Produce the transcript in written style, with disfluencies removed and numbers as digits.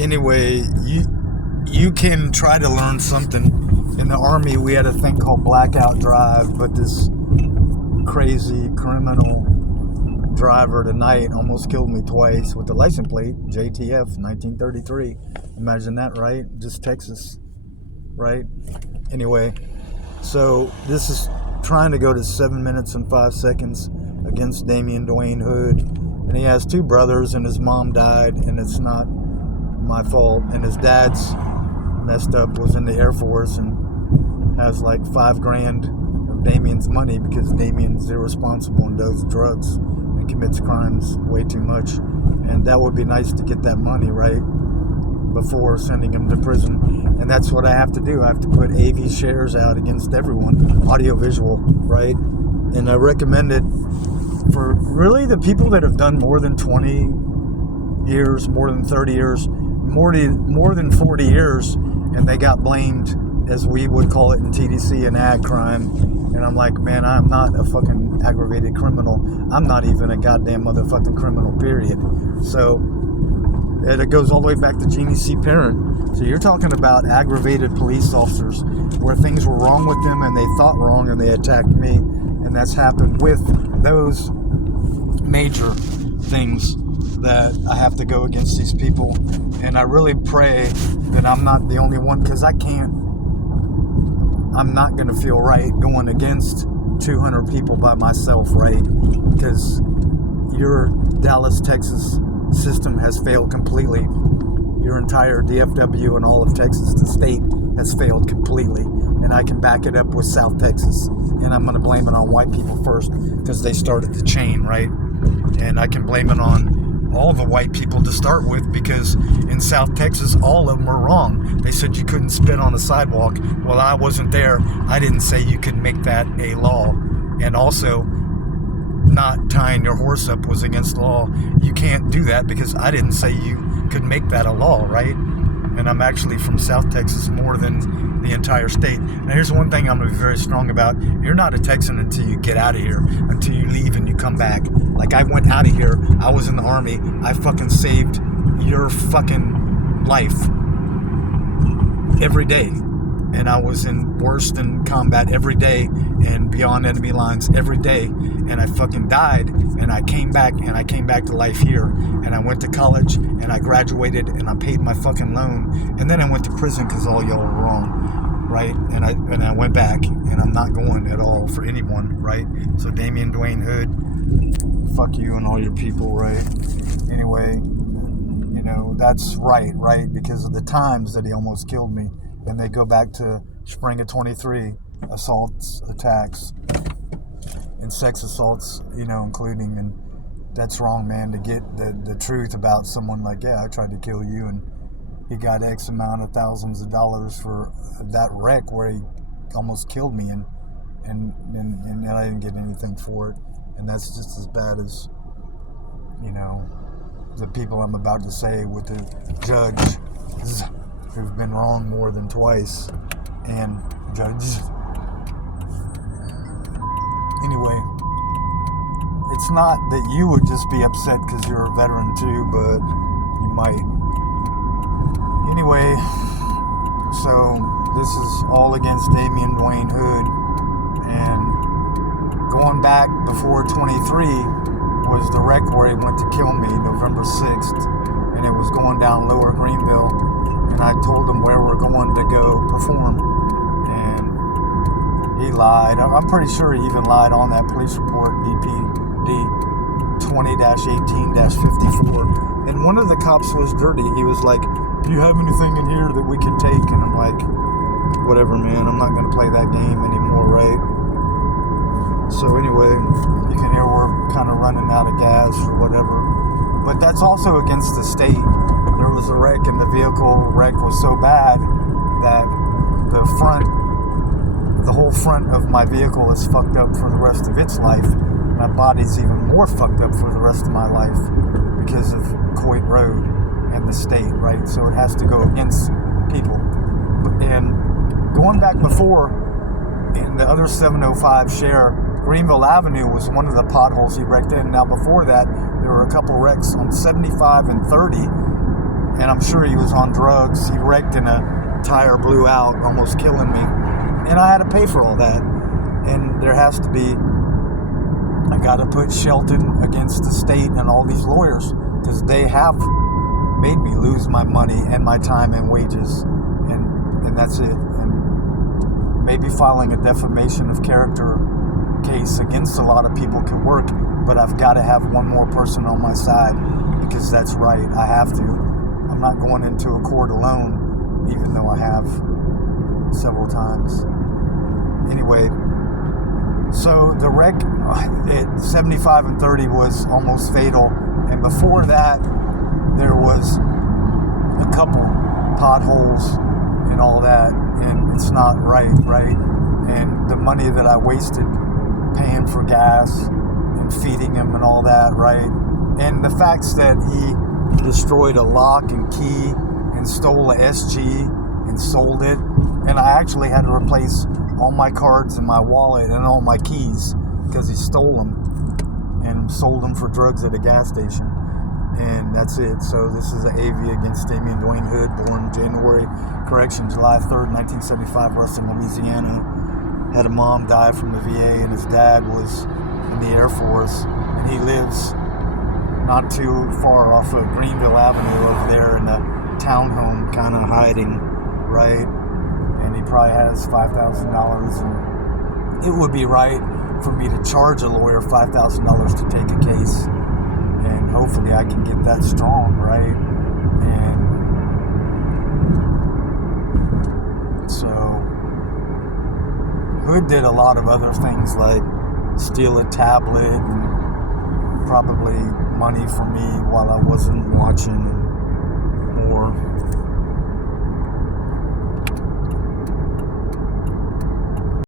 Anyway, you can try to learn something. In the Army, we had a thing called Blackout Drive, but this crazy criminal driver tonight almost killed me twice with the license plate JTF 1933. Imagine that, right? Just Texas, right? Anyway, so this is trying to go to 7 minutes and 5 seconds against Damian Dwayne Hood, and he has two brothers, and his mom died, and it's not my fault, and his dad's messed up, was in the Air Force, and has like $5,000 of Damian's money because Damian's irresponsible and does drugs and commits crimes way too much. And that would be nice to get that money, right, before sending him to prison. And that's what I have to do. I have to put AV shares out against everyone, audiovisual, right? And I recommend it for really the people that have done more than 20 years, more than 30 years, more than 40 years, and they got blamed, as we would call it in TDC, an ag crime. And I'm like, man, I'm not a fucking aggravated criminal. I'm not even a goddamn motherfucking criminal, period. So, and it goes all the way back to Jeannie C. Parent. So you're talking about aggravated police officers where things were wrong with them and they thought wrong and they attacked me. And that's happened with those major things that I have to go against these people. And I really pray that I'm not the only one, because I'm not going to feel right going against 200 people by myself, right? Because your Dallas, Texas system has failed completely. Your entire DFW and all of Texas, the state, has failed completely. And I can back it up with South Texas. And I'm going to blame it on white people first, because they started the chain, right? And I can blame it on all the white people to start with, because in South Texas, all of them were wrong. They said you couldn't spit on a sidewalk. Well, I wasn't there. I didn't say you could make that a law. And also, not tying your horse up was against the law. You can't do that because I didn't say you could make that a law, right? And I'm actually from South Texas more than the entire state. Now, here's one thing I'm going to be very strong about. You're not a Texan until you get out of here, until you leave and you come back. Like, I went out of here. I was in the Army. I fucking saved your fucking life every day. And I was in worse than combat every day and beyond enemy lines every day. And I fucking died, and I came back, and I came back to life here. And I went to college, and I graduated, and I paid my fucking loan. And then I went to prison because all y'all were wrong, right? And I went back, and I'm not going at all for anyone, right? So Damian Dwayne Hood, fuck you and all your people, right? Anyway, you know, that's right? Because of the times that he almost killed me. And they go back to spring of 23, assaults, attacks, and sex assaults, you know, including. And that's wrong, man, to get the truth about someone like, yeah, I tried to kill you, and he got X amount of thousands of dollars for that wreck where he almost killed me, and I didn't get anything for it. And that's just as bad as, you know, the people I'm about to say with the judge who've been wrong more than twice, and judges. Anyway, it's not that you would just be upset because you're a veteran too, but you might. Anyway, so this is all against Damian Dwayne Hood, and going back before 23 was the wreck where he went to kill me, November 6th, and it was going down Lower Greenville. And I told him where we're going to go perform, and he lied. I'm pretty sure he even lied on that police report, DPD 20-18-54. And one of the cops was dirty. He was like, "Do you have anything in here that we can take?" And I'm like, "Whatever, man. I'm not going to play that game anymore, right?" So anyway, you can hear we're kind of running out of gas or whatever. But that's also against the state. There was a wreck, and the vehicle wreck was so bad that the whole front of my vehicle is fucked up for the rest of its life. My body's even more fucked up for the rest of my life because of Coit Road and the state, right? So it has to go against people. And going back before, in the other 705 share, Greenville Avenue was one of the potholes he wrecked in. Now before that, there were a couple wrecks on 75 and 30, and I'm sure he was on drugs. He wrecked and a tire blew out, almost killing me. And I had to pay for all that. And there has to be, I got to put Shelton against the state and all these lawyers, because they have made me lose my money and my time and wages. And that's it. And maybe filing a defamation of character case against a lot of people could work, but I've got to have one more person on my side, because that's right. I have to. I'm not going into a court alone, even though I have several times. Anyway, so the wreck at 75 and 30 was almost fatal. And before that, there was a couple potholes and all that. And it's not right? And the money that I wasted paying for gas and feeding him and all that, right? And the facts that he destroyed a lock and key and stole a SG and sold it. And I actually had to replace all my cards and my wallet and all my keys because he stole them and sold them for drugs at a gas station. And that's it. So this is an AV against Damian Dwayne Hood, born July 3rd, 1975, Ruston, Louisiana. Had a mom die from the VA, and his dad was in the Air Force. And he lives not too far off of Greenville Avenue over there in a townhome, kind of hiding, right? And he probably has $5,000. And it would be right for me to charge a lawyer $5,000 to take a case. And hopefully I can get that strong, right? And so Hood did a lot of other things, like steal a tablet and probably money from me while I wasn't watching, and